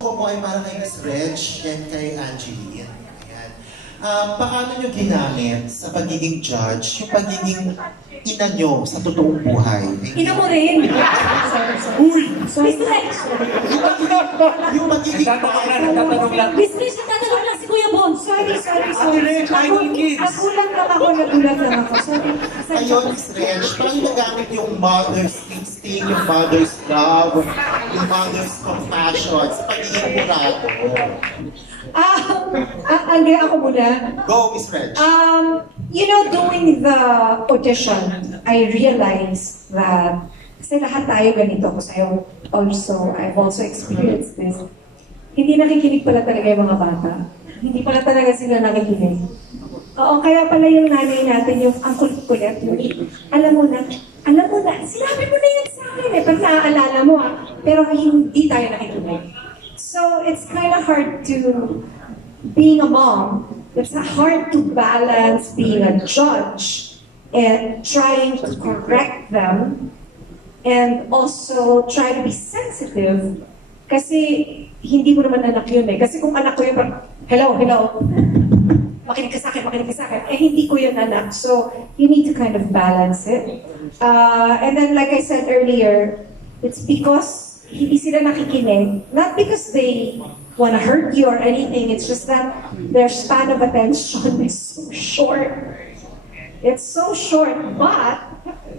Ako po ay para kay Miss Reg and kay Angeline. Ayan. Paano nyo ginamit sa pagiging judge yung pagiging ina nyo sa totoong buhay? Ina mo rin! Uy! Miss Reg! Yung pagiging Nagtatanong lang. Miss Reg, nagtatanong lang si Kuya Bon. Sorry. Nagulat lang ako. Sorry. Ayun, Miss Reg, paano nagamit yung mother's instinct, yung mother's love, yung mother's compassion sa pagiging murado? Andrea, ako muna. Go, Miss Reg. Doing the audition, I realized that kasi lahat tayo ganito kasi I've also experienced this. Hindi nakikinig pala talaga yung mga bata. Hindi pala talaga sila nakikinig. Oo, kaya pala yung nanay natin, yung ang kulit-kulit, alam mo na, sinabi mo na yun sa akin pero naaalala mo pero hindi tayo nakikinig. So, it's kind of hard to, being a mom, it's hard to balance being a judge and trying to correct them and also try to be sensitive kasi hindi ko naman anak yun eh. Kasi kung anak ko yun, hello, makinig ka sa akin, hindi ko yun anak. So, you need to kind of balance it. And then, like I said earlier, it's because hindi sila nakikinig. Not because they want to hurt you or anything, it's just that their span of attention is so short. It's so short, but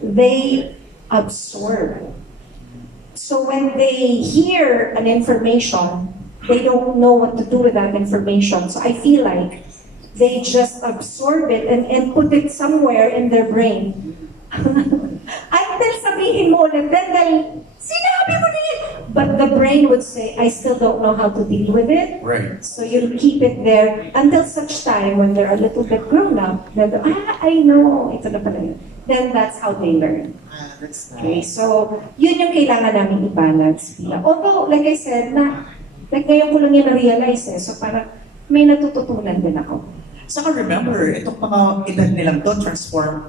they absorb. So when they hear an information, they don't know what to do with that information. So I feel like they just absorb it and put it somewhere in their brain. Until sabihin mo ulit, then sinabi mo na yun. But the brain would say, I still don't know how to deal with it. Right. So you'll keep it there until such time when they're a little bit grown up. Then, I know, ito na pala yun. Then that's how they learn. That's nice. Okay, so yun yung kailangan namin i-balance. Although, like I said, ngayon ko lang yung na-realize eh. So parang may natututunan din ako. Saka remember, itong mga edad nilang to,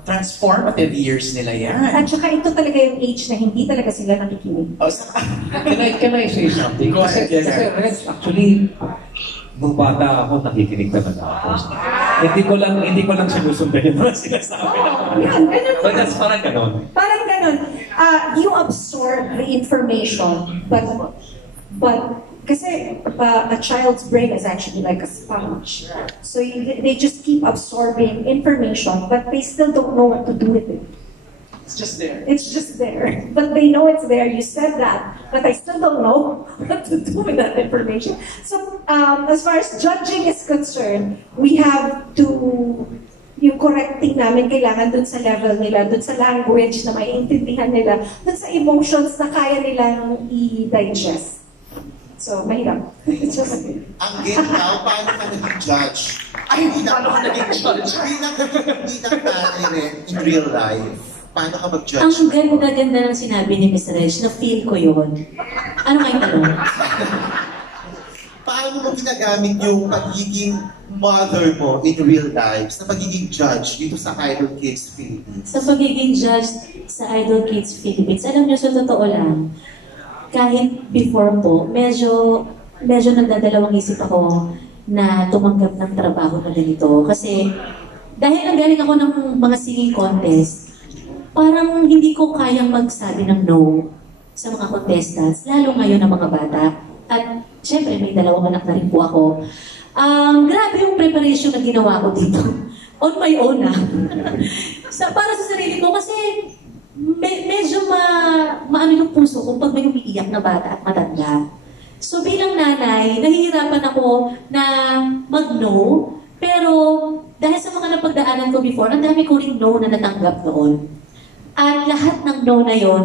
transformative years nila yan. At saka ito talaga yung age na hindi talaga sila nakikinig. Oh, saka, Can I say something? Go ahead, yes, sir. Actually, nung bata ako, nakikinig talaga ako. Hindi ko lang sinusundan yung mga sinasabi. Yan, ganun. But that's parang ganon. Parang ganun. You absorb the information, but kasi a child's brain is actually like a sponge. So they just keep absorbing information, but they still don't know what to do with it. it's just there. It's just there. But they know it's there. You said that, but I still don't know what to do with that information. So as far as judging is concerned, we have to, yung correcting namin kailangan dun sa level nila, dun sa language na maiintindihan nila, dun sa emotions na kaya nilang i-digest. So, mahirap. Ang ginhaw, paano ka naging judge? Paano ka naging judge? Bilang nanay rin in real life. Paano ka mag-judge? Ang ganda-ganda ng sinabi ni Miss Reg, na-feel ko yun. Ano nga yung tanong? Paano mo ginagamit yung pagiging mother mo in real life sa pagiging judge dito sa Idol Kids Philippines? Sa pagiging judge sa Idol Kids Philippines, alam niyo, sa totoo lang, kahit before po, medyo nagdadalawang isip ako na tumanggap ng trabaho na ganito. Kasi dahil nanggaling ako ng mga singing contest, parang hindi ko kayang magsabi ng no sa mga contestants, lalo ngayon ng mga bata. At syempre, may dalawang anak na rin po ako. Grabe yung preparation na ginawa ko dito. On my own para sa sarili ko kasi medyo maano yung puso kung pag may umiiyak na bata at matanda. So bilang nanay, nahihirapan ako na mag-no, pero dahil sa mga napagdaanan ko before, ang dami ko rin no na natanggap noon. At lahat ng no na yon,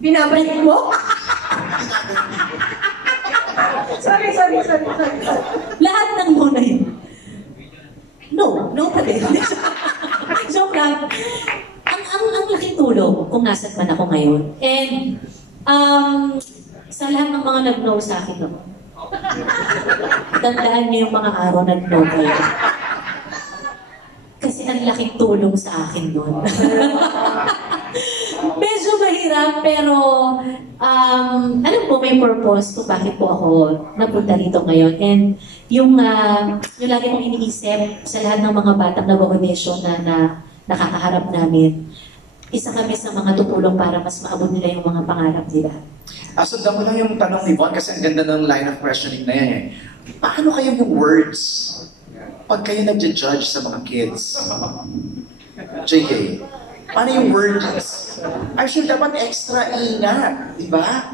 Binabalik mo? Sorry. lahat ng no na yun. No pa din. Joke lang. Ang laking tulong kung nasan man ako ngayon. And sa lahat ng mga nag-no sa akin noon, tandaan niyo yung mga araw nag-no kayo. Kasi ang laking tulong sa akin noon. Medyo mahirap mahirap, pero alam po, may purpose kung bakit po ako napunta rito ngayon. And yung lagi kong iniisip sa lahat ng mga batang nag-audition na nakakaharap namin, isa kami sa mga tutulong para mas maabot nila yung mga pangarap nila. Sundan ko lang yung tanong ni Von kasi ang ganda ng line of questioning na yan eh. Paano kayo yung words pag kayo nag-judge sa mga kids? JK, paano yung words? I'm sure dapat extra ingat, di ba?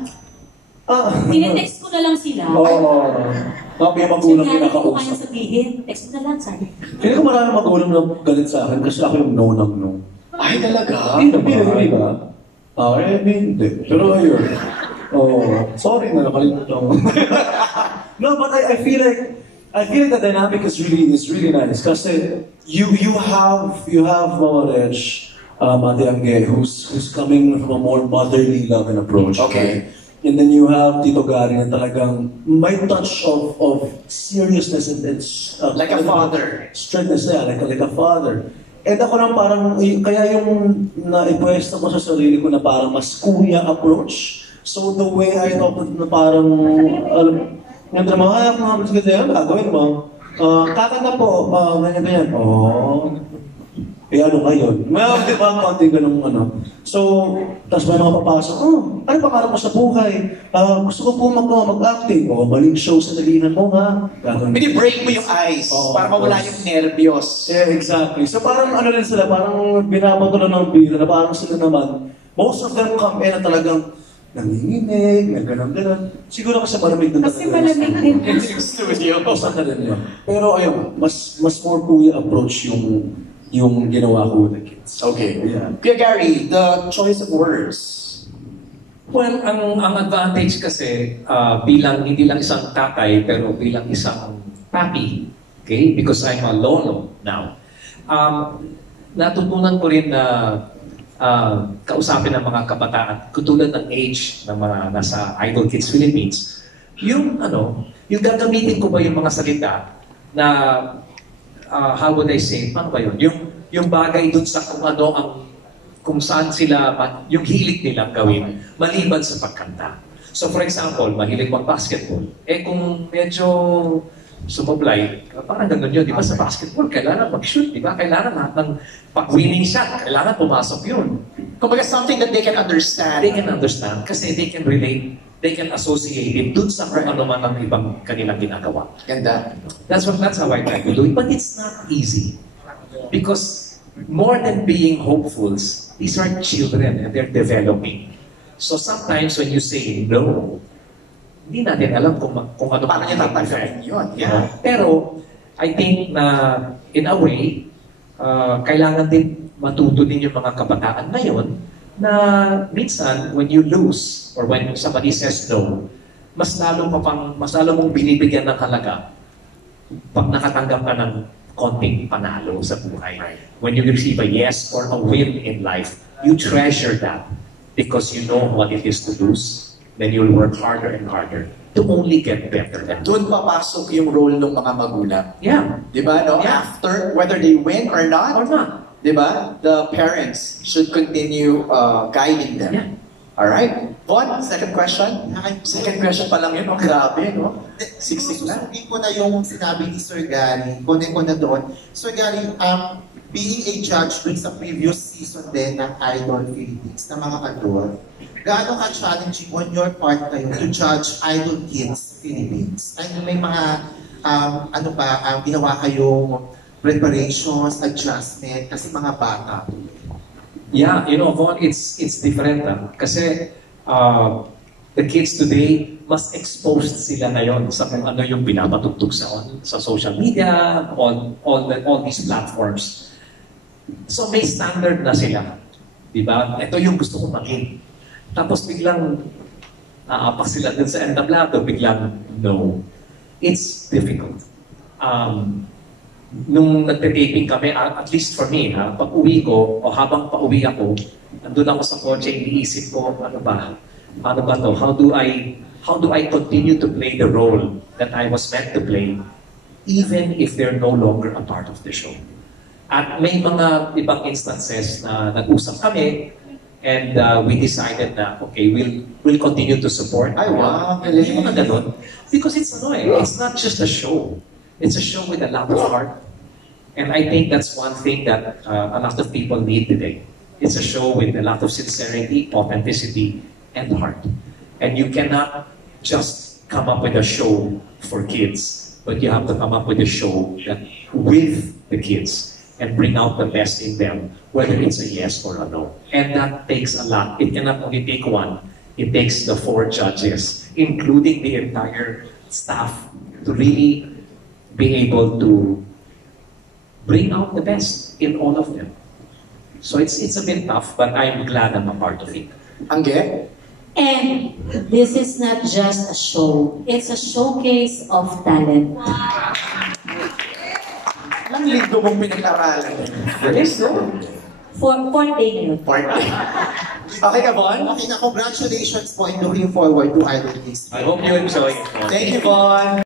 Tinetext ko na lang sila. Oo. Mga magulang yung Hindi ko kaya nakausap. sabihin. Text ko na lang, sabi. Kaya ko maraming magulang na galit sa akin kasi ako yung no ng no. Ay, talaga? Hindi ba? Hindi. Pero ayun. Sorry na nakalimutan ko. No, but I feel like the dynamic is really nice kasi you have Mama Reg, Ate Angge, who's coming from a more motherly love and approach. Okay. Right? And then you have Tito Gary na talagang may touch of seriousness and Like a father. Strictness like a father. And ako lang parang, kaya yung naipwesto ko sa sarili ko na parang mas kuya approach. So the way I talk na parang, yung drama, ako mga gusto yan, gagawin mo. Kakanta po, ganyan. Ano ngayon? May di ba konting ganung ano. So, tapos may mga papasok, ano pangarap mo sa buhay? Gusto ko po mag-acting. Maling show sa dalihan mo, ha? Break mo yung eyes para mawala yung nervyos. Yeah, exactly. So parang ano rin sila, parang binabato lang ng bira na parang sila naman, most of them come in na talagang nanginginig, gano'n. Siguro kasi malamig na Kasi malamig din. Studio. Basta rin yun. Pero ayun, mas more kuya approach yung ginawa ko with the kids. Okay. Yeah. Kuya Gary, the choice of words. Well, ang advantage kasi bilang hindi lang isang tatay pero bilang isang papi, okay? Because I'm a lolo now. Natutunan ko rin na kausapin ng mga kabataan katulad ng age ng mga nasa Idol Kids Philippines. Yung gagamitin ko ba yung mga salita na how would I say, paano ba yun? Yung bagay dun sa kung saan sila, yung hilig nilang gawin, maliban sa pagkanta. So for example, mahilig mag-basketball. Kung medyo sumablay, parang gano'n yun, di ba? Sa basketball, kailangan mag-shoot, di ba? Kailangan lahat ng pag-winning shot, kailangan pumasok yun. Kumbaga something that they can understand. They can understand kasi they can relate, they can associate it dun sa kung ano man ang ibang kanilang ginagawa. Ganda. That's how I try to do it. But it's not easy. Because more than being hopefuls, these are children and they're developing. So sometimes when you say no, hindi natin alam kung ano Paano niya tatanggapin yun? Yeah. Pero I think na in a way, kailangan din matuto din yung mga kabataan ngayon na minsan when you lose or when somebody says no, mas lalo mong binibigyan ng halaga pag nakatanggap ka ng konting panalo sa buhay. When you receive a yes or a win in life, you treasure that because you know what it is to lose. Then you'll work harder and harder to only get better. Doon papasok yung role ng mga magulang. Yeah. Di ba? No? Yeah. After, whether they win or not, di ba? The parents should continue guiding them. Yeah. Alright? Von, second question? Second question pa lang yun. Grabe, no? Siksik na. Susundin ko na yung sinabi ni Sir Gary. Kunin ko na doon. Sir Gary, being a judge dun sa previous season din ng Idol Philippines, ng mga adult, gaano ka-challenging on your part ngayon to judge Idol Kids Philippines? Ano may mga, ginawa kayong preparations, adjustment, kasi mga bata. Yeah, Von, it's different. Kasi the kids today, mas exposed sila ngayon sa kung ano yung binabatuntog sa social media, all these platforms. So may standard na sila. Diba? Ito yung gusto kong maging. Tapos biglang naapak sila dun sa entablado, biglang no. It's difficult. Nung nagte-taping kami, at least for me, pag uwi ko, o habang pauwi ako, nandun ako sa kotse, iniisip ko, ano ba to? How do I continue to play the role that I was meant to play, even if they're no longer a part of the show? At may mga ibang instances na nag-usap kami, And we decided na, okay, we'll continue to support. Ay, wow. Yung mga ganun. Because it's annoying. It's not just a show. It's a show with a lot of heart. And I think that's one thing that a lot of people need today. It's a show with a lot of sincerity, authenticity, and heart. And you cannot just come up with a show for kids, but you have to come up with a show that with the kids and bring out the best in them, whether it's a yes or a no. And that takes a lot. It cannot only take one. It takes the 4 judges, including the entire staff, to really be able to bring out the best in all of them. So it's a bit tough, but I'm glad I'm a part of it. Angge? And this is not just a show. It's a showcase of talent. Anong linggo mong pinag-aralan? Yes, no? For day yun. Party. Okay ka, Von? Okay na, congratulations po and looking forward to Idol Kids. I hope you enjoy it. Thank you, Von.